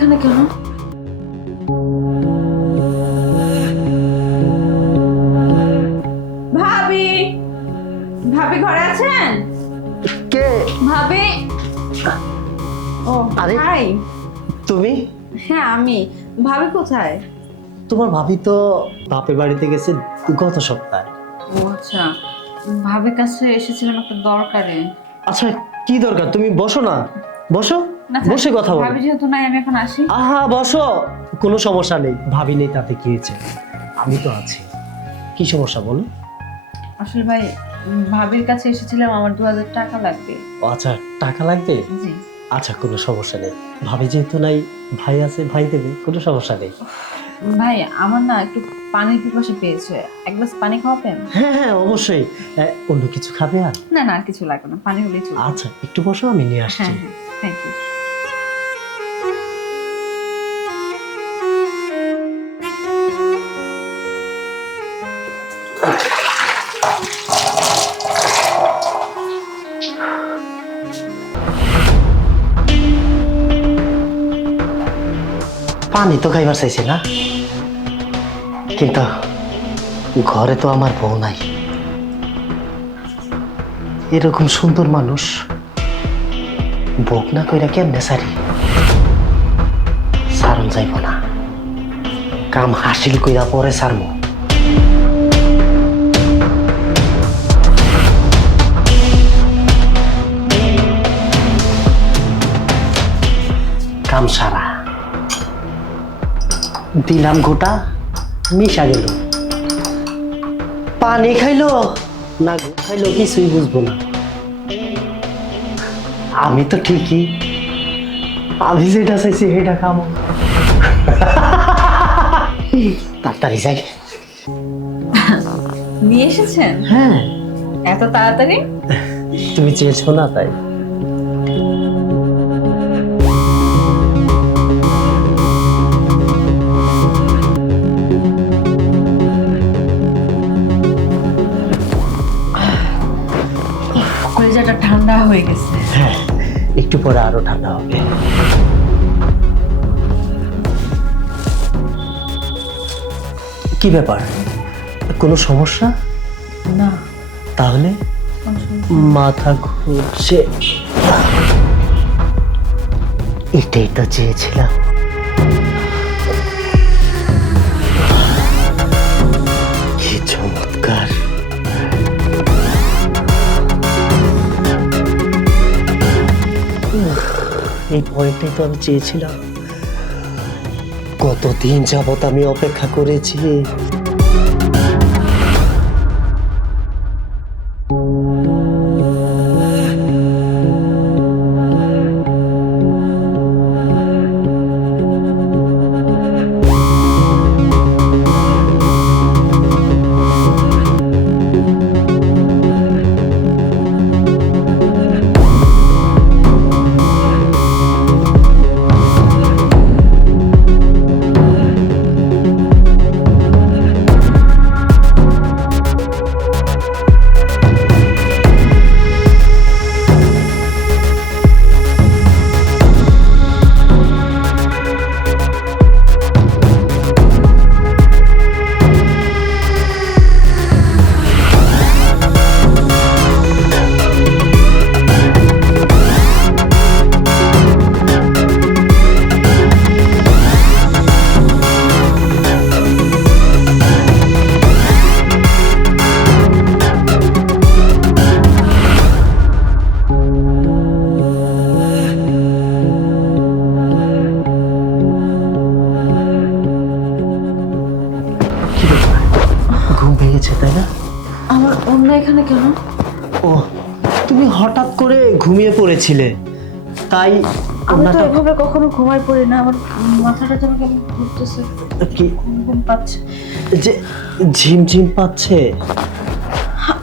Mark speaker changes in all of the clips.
Speaker 1: এখানে কেন? ভাবি ভাবি ঘরে আছেন?
Speaker 2: কে?
Speaker 1: ভাবি? ও
Speaker 2: আরে?
Speaker 1: হাই।
Speaker 2: তুমি?
Speaker 1: হ্যাঁ আমি। ভাবি কোথায়?
Speaker 2: তোমার ভাবি তো বাপের বাড়িতে গেছে গত সপ্তাহে।
Speaker 1: ও আচ্ছা। ভাবির কাছে এসেছিলাম একটা দরকারে।
Speaker 2: আচ্ছা কি দরকার? তুমি বসো না। বসো। বসে কথা বলো।
Speaker 1: ভাবি যেহেতু নাই আমি এখন আসি।
Speaker 2: আহা বসো। কোনো সমস্যা নেই। ভাবি নেই তাতে কি হয়েছে? আমি তো আছি। কি সমস্যা বলো
Speaker 1: আসলে ভাই ভাবির কাছে এসেছিলাম আমার দু হাজার টাকা লাগবে।
Speaker 2: ও আচ্ছা টাকা লাগবে?
Speaker 1: জি।
Speaker 2: আচ্ছা কোনো সমস্যা নেই। ভাবি যেহেতু নাই ভাই আছে ভাই দেবে কোনো সমস্যা নেই।
Speaker 1: ভাই আমার না একটু পানির পিপাসা পেয়েছে। এক গ্লাস পানি খাওয়াবেন?
Speaker 2: হ্যাঁ হ্যাঁ অবশ্যই। অন্য কিছু খাবে আর?
Speaker 1: না না আর কিছু লাগবে না পানি হলেই চলবে।
Speaker 2: আচ্ছা একটু বসো আমি নিয়ে আসছি।
Speaker 1: হ্যাঁ হ্যাঁ থ্যাংক ইউ
Speaker 2: পানি তো খাইবার চাইছি না। কিন্তু ঘরে তো আমার বউ নাই। এরকম সুন্দর মানুষ ভোগ না কইরা কেমনে সারি? সারণ যাইব না। কাম হাসিল কইরা পরে সারমু। কাম সারা। দিলাম গোটা মিশা গেল। পানি খাইলো না খাইলো কিছুই বুঝব না। আমি তো ঠিকই। আমি যেটা চাইছি সেটা খামো। তাড়াতাড়ি যাই।
Speaker 1: নিয়ে এসেছেন?
Speaker 2: হ্যাঁ।
Speaker 1: এত তাড়াতাড়ি?
Speaker 2: তুমি চেয়েছো না তাই। পরে আরও ঠান্ডা হবে। কি ব্যাপার? কোনো সমস্যা?
Speaker 1: না।
Speaker 2: তাহলে মাথা ঘুরছে। এটাই তো চেয়েছিলাম। এই ভয়টাই তো আমি চেয়েছিলাম। কতদিন যাবত আমি অপেক্ষা করেছি?
Speaker 1: অন্য এখানে কেন?
Speaker 2: ও তুমি হঠাৎ করে ঘুমিয়ে পড়েছিলে। তাই
Speaker 1: আমি তো এভাবে কখনো ঘুমাই পড়ি না আমার মাথাটা যেন কেমন ঘুরতেছে।
Speaker 2: কি?
Speaker 1: ঘুম পাচ্ছে।
Speaker 2: যে ঝিমঝিম পাচ্ছে?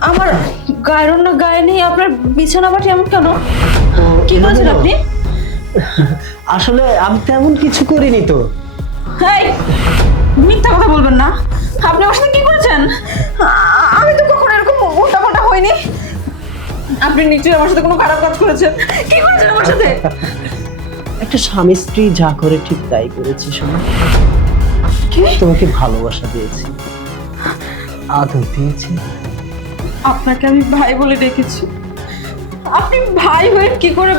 Speaker 1: আমার গায়ের অন্য গায়ে নেই আপনার বিছানা বাটি এমন কেন? কি করেছেন আপনি?
Speaker 2: আসলে আমি তেমন কিছু করিনি তো।
Speaker 1: মিথ্যা কথা বলবেন না। আপনি আমার সাথে কি করেছেন? আমি তো কখনো এরকম উল্টা পাল্টা হয়নি? আপনি নিশ্চয়ই আমার সাথে কোনো খারাপ কাজ করেছেন। কি করেছেন আমার সাথে?
Speaker 2: একটা স্বামী স্ত্রী যা করে ঠিক তাই করেছি শোনা
Speaker 1: কি?
Speaker 2: তোমাকে ভালোবাসা দিয়েছি। আদর দিয়েছি।
Speaker 1: আপনাকে আমি ভাই বলে ডেকেছি। আপনি ভাই হয়ে কি করে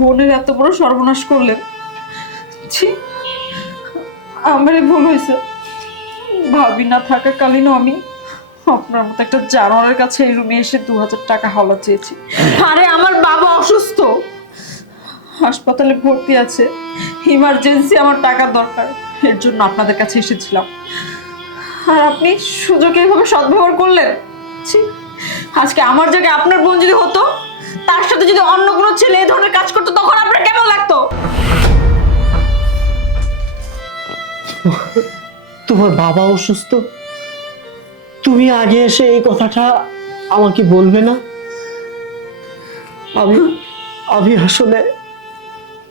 Speaker 1: বোনের এত বড় সর্বনাশ করলেন? ছি আমার ভুল হয়েছে। ভাবি না থাকাকালীনও আমি আপনার মতো একটা জানোয়ারের কাছে এই রুমে এসে দু হাজার টাকা হাওলা চেয়েছি। আরে, আমার বাবা অসুস্থ। হাসপাতালে ভর্তি আছে। ইমার্জেন্সি আমার টাকার দরকার। এর জন্য আপনাদের কাছে এসেছিলাম। আর আপনি সুযোগে এভাবে সদ্ব্যবহার করলেন? আজকে আমার জায়গায় আপনার বোন যদি হতো, তার সাথে যদি অন্য কোনো ছেলে এই ধরনের কাজ করতো, তখন আপনার কেমন লাগতো?
Speaker 2: তোমার বাবা অসুস্থ? তুমি আগে এসে এই কথাটা আমাকে বলবে না? আমি আমি আসলে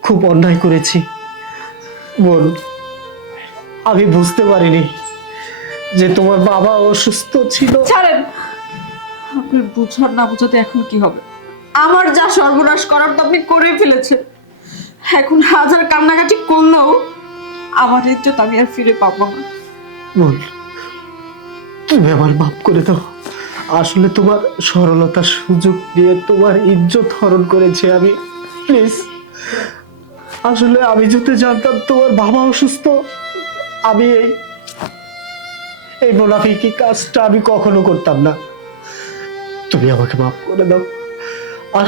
Speaker 2: খুব অন্যায় করেছি। বল আমি বুঝতে পারিনি যে তোমার বাবা অসুস্থ ছিল।
Speaker 1: ছাড়েন। আপনার বুঝার না বুঝাতে এখন কি হবে? আমার যা সর্বনাশ করার তো আপনি করে ফেলেছেন। এখন হাজার কান্নাকাটি করলেও আমার ইজ্জত আমি আর ফিরে পাবো না।
Speaker 2: বল তুমি আমার মাফ করে দাও। আসলে তোমার সরলতার সুযোগ দিয়ে তোমার ইজ্জত হরণ করেছি আমি। প্লিজ, আসলে আমি যদি জানতাম তোমার বাবা অসুস্থ, আমি এই এই মোনাফিকি কাজটা আমি কখনো করতাম না। তুমি আমাকে মাফ করে দাও। আর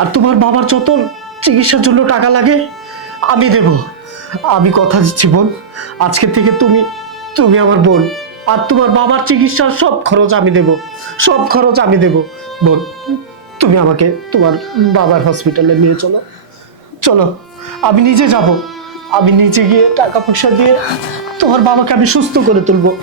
Speaker 2: আর তোমার বাবার যত চিকিৎসার জন্য টাকা লাগে, আমি দেব। আমি কথা দিচ্ছি বোন। আজকে থেকে তুমি তুমি আমার বোন। আর তোমার বাবার চিকিৎসার সব খরচ আমি দেব, সব খরচ আমি দেব। বোন, তুমি আমাকে তোমার বাবার হসপিটালে নিয়ে চলো। চলো, আমি নিজে যাব। আমি নিজে গিয়ে টাকা পয়সা দিয়ে তোমার বাবাকে আমি সুস্থ করে তুলবো।